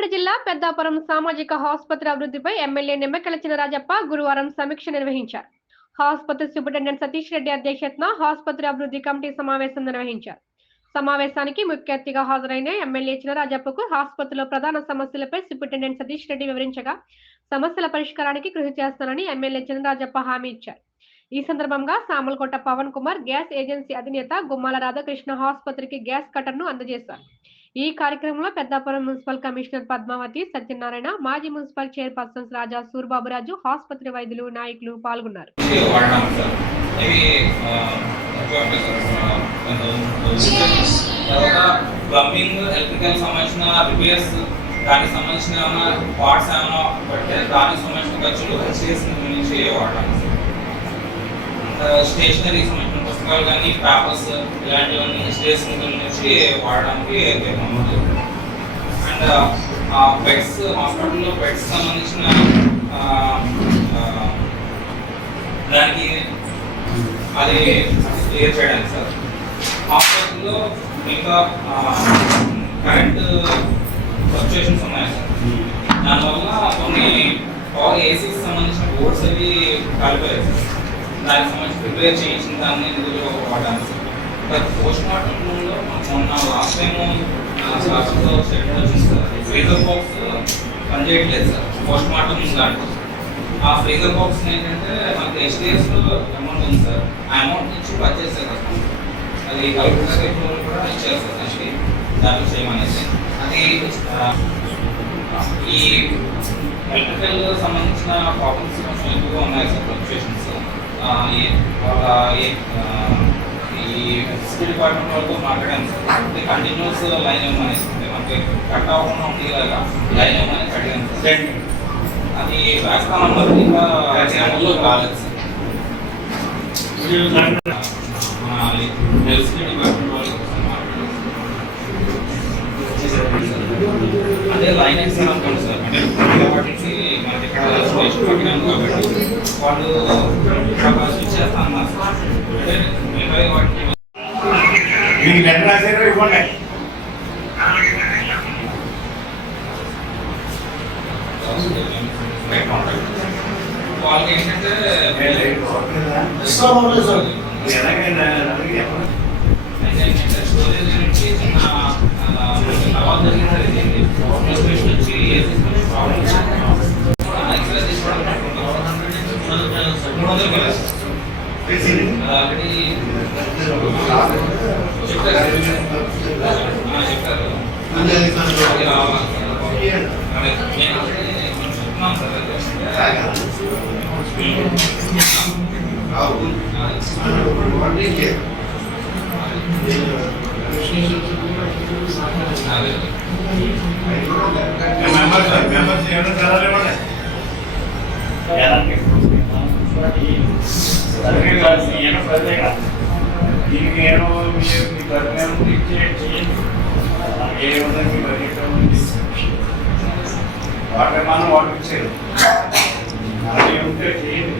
కామారెడ్డి జిల్లా పెద్దాపురం సామాజిక ఆసుపత్రి అభివృద్ధిపై ఎమ్మెల్యే నిమ్మకల చినరాజప్ప గురువారం సమీక్ష నిర్వహించారు. ఆసుపత్రి సూపరింటెండెంట్ సతీష్ రెడ్డి అధ్యక్షతన ఆసుపత్రి అభివృద్ధి కమిటీ సమావేశం నిర్వహించారు. సమావేశానికి ముఖ్య అతిథిగా హాజరైన ఎమ్మెల్యే చినరాజప్పకు ఆసుపత్రిలో ప్రధాన సమస్యలపై సూపరింటెండెంట్ సతీష్ రెడ్డి వివరించగా సమస్యల పరిష్కారానికి కృషి చేస్తానని ఎమ్మెల్యే చినరాజప్ప హామీ ఇచ్చారు. ఈ సందర్భంగా సామలకోట పవన్ కుమార్ గ్యాస్ ఏజెన్సీ అధినేత గుమ్మాల రాధాకృష్ణ ఆసుపత్రికి గ్యాస్ కటర్ను అందజేశారు. ఈ కార్యక్రమంలో పెద్దాపురం మున్సిపల్ కమిషనర్ పద్మావతి సత్యనారాయణ, మాజీ మున్సిపల్ చైర్పర్సన్స్ రాజా సూర్బాబురాజు, ఆసుపత్రి వైద్యులు, నాయకులు పాల్గొన్నారు. స్టేషనరీ సంబంధించిన పుస్తకాలు కానీ పేపర్స్ ఇలాంటివన్నీ స్టేషనరీ నుంచి వాడడానికి అమౌంట్. అండ్ బెడ్స్ హాస్పిటల్లో బెడ్స్ సంబంధించిన దానికి అది క్లియర్ చేయడానికి సార్. హాస్పిటల్లో ఇంకా కరెంట్ ఫ్లక్చుయేషన్స్ ఉన్నాయి సార్. దానివల్ల కొన్ని పవర్ ఏసీకి సంబంధించిన బోర్డ్స్ అవి కాలిపోయాయి సార్. దానికి సంబంధించి ప్రిపేర్ చేయించిన దాన్ని ఇందులో వాడాలి. పోస్ట్ మార్టంలో మొన్న లాస్ట్ టైము స్టేట్మెంట్ వచ్చింది సార్. ఫ్రీజర్ బాక్స్ పనిచేయట్లేదు సార్ పోస్ట్ మార్టం దాంట్లో. ఆ ఫ్రీజర్ బాక్స్ ఏంటంటే మనకి HDFలో అమౌంట్ ఉంది సార్. ఆ అమౌంట్ నుంచి పర్చేస్ చేస్తారు. అది కలెక్టర్ కూడా ఇచ్చారు సార్. యాక్చువల్లీ దాంట్లో చేయమనేసి అది ఈ ఎలక్ట్రికల్ సంబంధించిన ప్రాబ్లమ్స్ కొంచెం ఎక్కువగా ఉన్నాయి సార్. ఫ్లక్చుయేషన్స్ ఈ ఎలక్ట్రిసిటీ డిపార్ట్మెంట్ వాళ్ళతో మాట్లాడాను సార్. కంటిన్యూస్ లైన్ ఇవ్వమనేసి మనకి కట్ అవ్వకుండా ఉండేలాగా లైన్ ఇవ్వమని అడిగాను సార్. అది వేస్తామన్నారు. ఇంకా రాలేదు సార్. ఎలక్ట్రిసిటీ డిపార్ట్మెంట్ వాళ్ళ కోసం మాట్లాడాను. అదే లైన్ ఇస్తాను అనుకోండి సార్. అంటే వాటికి మనకి ఇక్కడ స్టేషన్ పక్కన కాబట్టి వాళ్ళు స్విచ్ చేస్తా అన్నారు సార్. అంటే మిగతా వాటికి వాళ్ళకి ఏంటంటే స్టోరేజ్ నుంచి చిన్న తర్వాత జరిగింది. స్టేషన్ వచ్చి ఆల్రెడీ చెప్పారు. దీనికి నేను మీ పరిణామం ఏ విధంగా మీ బడ్జెట్ వాటర్ మనం వాటర్ ఇచ్చేది అది ఉంటే చేయండి.